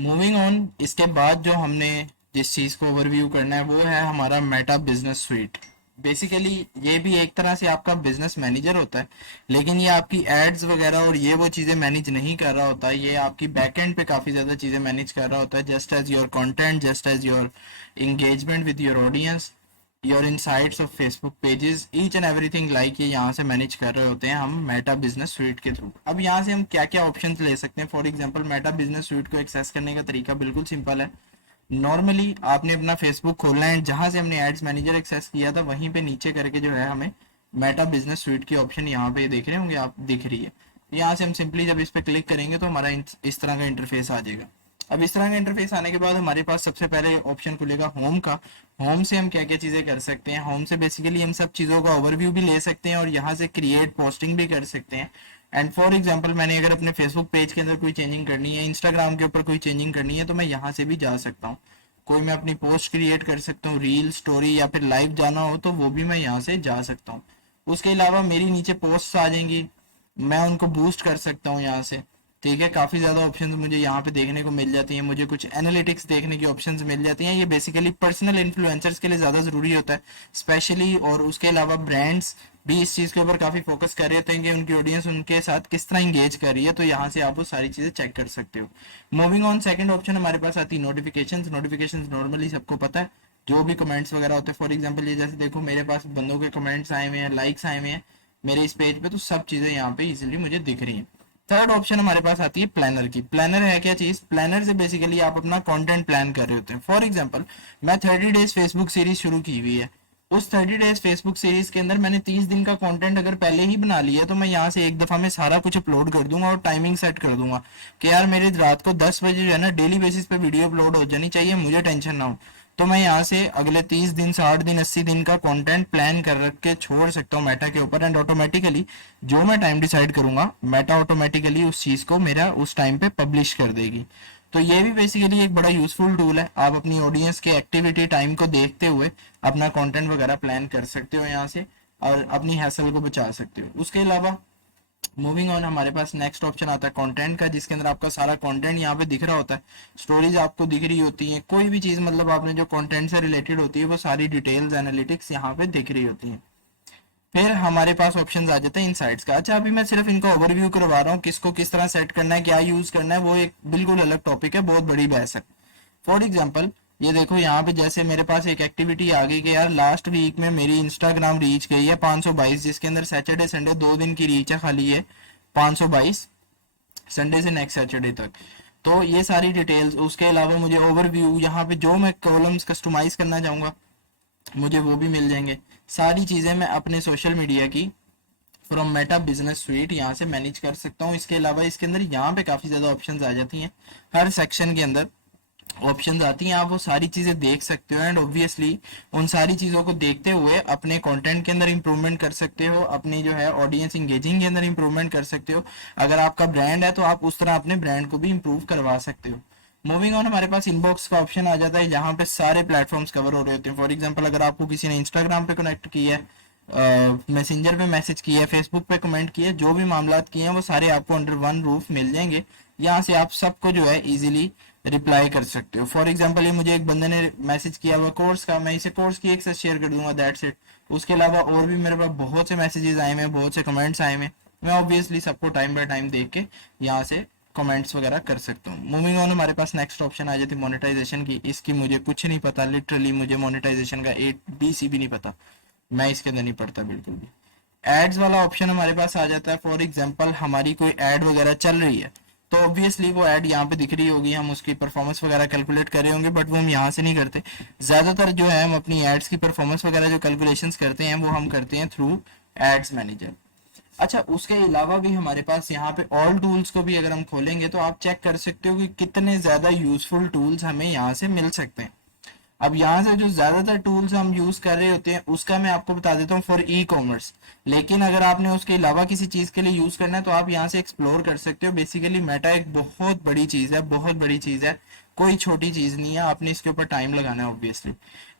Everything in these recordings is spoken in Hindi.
मूविंग ऑन, इसके बाद जो हमने जिस चीज़ को ओवरव्यू करना है वो है हमारा मेटा बिजनेस स्वीट। बेसिकली ये भी एक तरह से आपका बिजनेस मैनेजर होता है, लेकिन ये आपकी एड्स वगैरह और ये वो चीज़ें मैनेज नहीं कर रहा होता, ये आपकी बैक एंड पे काफ़ी ज़्यादा चीज़ें मैनेज कर रहा होता है। Just as your content, just as your engagement with your audience, your insights of Facebook pages, each and everything like, ये यहाँ से मैनेज कर रहे होते हैं हम मेटा बिजनेस स्वीट के थ्रू। अब यहाँ से हम क्या क्या ऑप्शंस ले सकते हैं? For example Meta business sweet को एक्सेस करने का तरीका बिल्कुल सिंपल है। नॉर्मली आपने अपना फेसबुक खोलना है, जहां से हमने एड्स मैनेजर एक्सेस किया था वहीं पे नीचे करके जो है हमें मेटा बिजनेस स्वीट की ऑप्शन यहाँ पे देख रहे होंगे आप, दिख रही है। यहाँ से हम सिंपली जब इस पे क्लिक करेंगे तो हमारा इस तरह का इंटरफेस आ जाएगा। अब इस तरह का इंटरफेस आने के बाद हमारे पास सबसे पहले ऑप्शन खुलेगा होम का। होम से हम क्या क्या चीजें कर सकते हैं? होम से बेसिकली हम सब चीजों का ओवरव्यू भी ले सकते हैं और यहाँ से क्रिएट पोस्टिंग भी कर सकते हैं। एंड फॉर एग्जाम्पल मैंने अगर अपने फेसबुक पेज के अंदर कोई चेंजिंग करनी है, इंस्टाग्राम के ऊपर कोई चेंजिंग करनी है, तो मैं यहाँ से भी जा सकता हूँ। कोई मैं अपनी पोस्ट क्रिएट कर सकता हूँ, रील, स्टोरी या फिर लाइव जाना हो तो वो भी मैं यहाँ से जा सकता हूँ। उसके अलावा मेरी नीचे पोस्ट आ जाएंगी, मैं उनको बूस्ट कर सकता हूँ यहाँ से। ठीक है, काफी ज्यादा ऑप्शंस मुझे यहाँ पे देखने को मिल जाती हैं। मुझे कुछ एनालिटिक्स देखने की ऑप्शंस मिल जाती हैं। ये बेसिकली पर्सनल इन्फ्लुएंसर्स के लिए ज्यादा जरूरी होता है स्पेशली। और उसके अलावा ब्रांड्स भी इस चीज के ऊपर काफी फोकस कर रहे होते हैं कि उनकी ऑडियंस उनके साथ किस तरह इंगेज कर रही है, तो यहाँ से आप वो सारी चीजें चेक कर सकते हो। मूविंग ऑन, सेकंड ऑप्शन हमारे पास आती है नोटिफिकेशंस। नोटिफिकेशंस नॉर्मली सबको पता है, जो भी कमेंट्स वगैरह होते हैं। फॉर एग्जांपल ये जैसे देखो मेरे पास बंदों के कमेंट्स आए हुए हैं, लाइक्स आए हुए हैं मेरे इस पेज पे, तो सब चीजें यहाँ पे इजीली मुझे दिख रही हैं। थर्ड ऑप्शन हमारे पास आती है प्लानर की। प्लानर है क्या चीज? प्लानर से बेसिकली आप अपना कंटेंट प्लान कर रहे होते हैं। फॉर एग्जांपल मैं 30 डेज फेसबुक सीरीज शुरू की हुई है। उस 30 डेज फेसबुक सीरीज के अंदर मैंने 30 दिन का कंटेंट अगर पहले ही बना लिया, तो मैं यहाँ से एक दफा में सारा कुछ अपलोड कर दूंगा और टाइमिंग सेट कर दूंगा कि यार मेरे रात को 10 बजे जो है ना डेली बेसिस पे वीडियो अपलोड हो जानी चाहिए, मुझे टेंशन ना हो। तो मैं यहाँ से अगले 30 दिन, 60 दिन, 80 दिन का कंटेंट प्लान कर रख के छोड़ सकता हूँ मेटा के ऊपर। एंड ऑटोमेटिकली जो मैं टाइम डिसाइड करूंगा, मेटा ऑटोमेटिकली उस चीज को मेरा उस टाइम पे पब्लिश कर देगी। तो ये भी बेसिकली एक बड़ा यूजफुल टूल है। आप अपनी ऑडियंस के एक्टिविटी टाइम को देखते हुए अपना कंटेंट वगैरह प्लान कर सकते हो यहाँ से, और अपनी हैसल को बचा सकते हो। उसके अलावा मूविंग ऑन, हमारे पास नेक्स्ट ऑप्शन आता है कंटेंट का, जिसके अंदर आपका सारा कंटेंट यहाँ पे दिख रहा होता है। स्टोरीज आपको दिख रही होती हैं, कोई भी चीज मतलब आपने जो कंटेंट से रिलेटेड होती है वो सारी डिटेल्स, एनालिटिक्स यहाँ पे दिख रही होती हैं। फिर हमारे पास ऑप्शंस आ जाते हैं इनसाइट्स का। अच्छा, अभी मैं सिर्फ इनका ओवरव्यू करवा रहा हूँ, किसको किस तरह सेट करना है, क्या यूज करना है, वो एक बिल्कुल अलग टॉपिक है, बहुत बड़ी बहस है। फॉर एग्जाम्पल ये देखो यहाँ पे जैसे मेरे पास एक एक्टिविटी आ गई कि यार लास्ट वीक में मेरी इंस्टाग्राम रीच गई है 522, जिसके अंदर सैटरडे संडे 2 दिन की रीच है खाली है 522, संडे से नेक्स्ट सैटरडे तक। तो ये सारी डिटेल्स, उसके अलावा मुझे ओवरव्यू, यहाँ पे जो मैं कॉलम्स कस्टमाइज करना चाहूंगा मुझे वो भी मिल जाएंगे। सारी चीजें मैं अपने सोशल मीडिया की फ्रॉम मेटा बिजनेस स्वीट यहाँ से मैनेज कर सकता हूँ। इसके अलावा इसके अंदर यहाँ पे काफी ज्यादा ऑप्शंस आ जाती हैं, हर सेक्शन के अंदर ऑप्शंस आती हैं, आप वो सारी चीजें देख सकते हो। एंड ऑब्वियसली उन सारी चीजों को देखते हुए अपने कंटेंट के अंदर इंप्रूवमेंट कर सकते हो, अपनी जो है ऑडियंस इंगेजिंग के अंदर इंप्रूवमेंट कर सकते हो। अगर आपका ब्रांड है तो आप उस तरह अपने ब्रांड को भी इंप्रूव करवा सकते हो। मूविंग ऑन, हमारे पास इनबॉक्स का ऑप्शन आ जाता है, जहां पे सारे प्लेटफॉर्म्स कवर हो रहे होते हैं। फॉर एग्जांपल अगर आपको किसी ने इंस्टाग्राम पे कनेक्ट किया है, मैसेंजर पे मैसेज किया है, फेसबुक पे कमेंट किया है, जो भी मामला किए हैं वो सारे आपको अंडर वन रूफ मिल जाएंगे। यहाँ से आप सबको जो है इजीली रिप्लाई कर सकते हो। फॉर एग्जांपल ये मुझे एक बंदे ने मैसेज किया हुआ कोर्स का, मैं इसे कोर्स की एक साथ शेयर कर दूंगा, दैट्स इट। उसके अलावा और भी मेरे पास बहुत से मैसेजेस आए हुए हैं, बहुत से कमेंट्स आए हुए हैं, मैं ऑब्वियसली सबको टाइम बाय टाइम देख के यहाँ से कमेंट्स वगैरह कर सकता हूँ। मूविंग ऑन, हमारे पास नेक्स्ट ऑप्शन आ जाती है मोनेटाइजेशन की। इसकी मुझे कुछ नहीं पता, लिटरली मुझे मोनेटाइजेशन का ABC भी नहीं पता, मैं इसके अंदर नहीं पढ़ता बिल्कुल भी। एड्स वाला ऑप्शन हमारे पास आ जाता है। फॉर एग्जांपल हमारी कोई एड वगैरह चल रही है तो ऑब्वियसली वो ऐड यहाँ पे दिख रही होगी, हम उसकी परफॉर्मेंस वगैरह कैलकुलेट कर रहे होंगे, बट वो हम यहाँ से नहीं करते। ज्यादातर जो है हम अपनी एड्स की परफॉर्मेंस वगैरह जो कैलकुलेशंस करते हैं वो हम करते हैं थ्रू एड्स मैनेजर। अच्छा, उसके अलावा भी हमारे पास यहाँ पे ऑल टूल्स को भी अगर हम खोलेंगे तो आप चेक कर सकते हो कि कितने ज्यादा यूजफुल टूल्स हमें यहाँ से मिल सकते हैं। अब यहाँ से जो ज्यादातर टूल्स हम यूज कर रहे होते हैं उसका मैं आपको बता देता हूँ फॉर ई कॉमर्स। लेकिन अगर आपने उसके अलावा किसी चीज के लिए यूज करना है तो आप यहाँ से एक्सप्लोर कर सकते हो। बेसिकली मेटा एक बहुत बड़ी चीज है, बहुत बड़ी चीज है, कोई छोटी चीज नहीं है, आपने इसके ऊपर टाइम लगाना है ऑब्वियसली।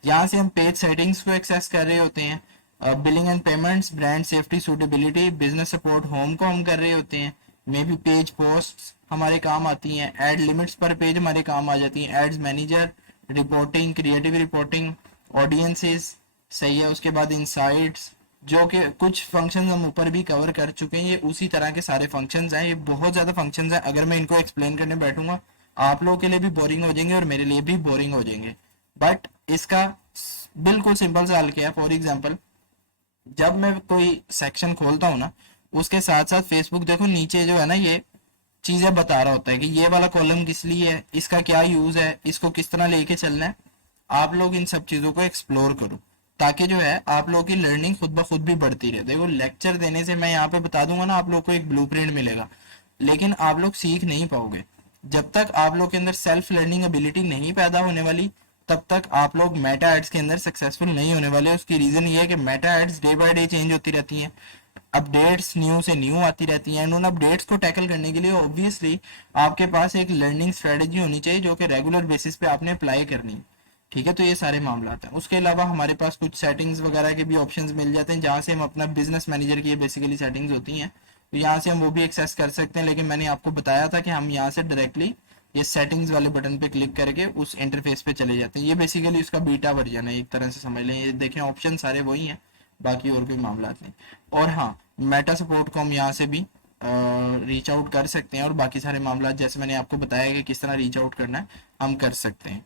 यहाँ से हम पेज सेटिंग्स को एक्सेस कर रहे होते हैं, billing and payments, brand safety, suitability, business support, home को हम कर रहे होते हैं। मे बी पेज पोस्ट हमारे काम आती हैं, एड लिमिट्स पर पेज हमारे काम आ जाती हैं, ads manager, reporting, creative reporting, audiences, सही है। उसके बाद इनसाइट्स, जो कि कुछ फंक्शंस हम ऊपर भी कवर कर चुके हैं, ये उसी तरह के सारे फंक्शंस हैं। ये बहुत ज़्यादा फंक्शंस हैं, अगर मैं इनको एक्सप्लेन करने बैठूंगा आप लोगों के लिए भी बोरिंग हो जाएंगे और मेरे लिए भी बोरिंग हो जाएंगे। बट इसका बिल्कुल सिंपल सा हल क्या है, फॉर एग्जाम्पल जब मैं कोई सेक्शन खोलता हूँ ना, उसके साथ साथ फेसबुक देखो नीचे जो है ना ये चीजें बता रहा होता है कि ये वाला कॉलम किस लिए है, इसका क्या यूज है, इसको किस तरह लेके चलना है। आप लोग इन सब चीजों को एक्सप्लोर करो, ताकि जो है आप लोगों की लर्निंग खुद ब खुद भी बढ़ती रहे। देखो लेक्चर देने से मैं यहाँ पे बता दूंगा ना, आप लोग को एक ब्लूप्रिंट मिलेगा, लेकिन आप लोग सीख नहीं पाओगे जब तक आप लोग के अंदर सेल्फ लर्निंग एबिलिटी नहीं पैदा होने वाली। तब तक आप लोग मेटा एड्स के अंदर सक्सेसफुल नहीं होने वाले। उसकी रीजन ये है कि Meta ads day by day change होती रहती हैं, अपडेट्स न्यू से न्यू आती रहती हैं, एंड उन अपडेट्स को टैकल करने के लिए ऑब्वियसली आपके पास एक लर्निंग स्ट्रेटेजी होनी चाहिए जो कि रेगुलर बेसिस पे आपने अप्लाई करनी है। ठीक है, तो ये सारे मामला हैं। उसके अलावा हमारे पास कुछ सेटिंग्स वगैरह के भी ऑप्शंस मिल जाते हैं, जहाँ से हम अपना बिजनेस मैनेजर की बेसिकली सेटिंग्स होती हैं, तो यहाँ से हम वो भी एक्सेस कर सकते हैं। लेकिन मैंने आपको बताया था कि हम यहाँ से डायरेक्टली ये सेटिंग्स वाले बटन पे क्लिक करके उस इंटरफेस पे चले जाते हैं। ये बेसिकली उसका बीटा वर्जन है, एक तरह से समझ लें। ये देखें ऑप्शन सारे वही हैं, बाकी और कोई मामला नहीं। और हाँ, मेटा सपोर्ट को हम यहाँ से भी रीच आउट कर सकते हैं, और बाकी सारे मामला जैसे मैंने आपको बताया कि किस तरह रीच आउट करना है हम कर सकते हैं।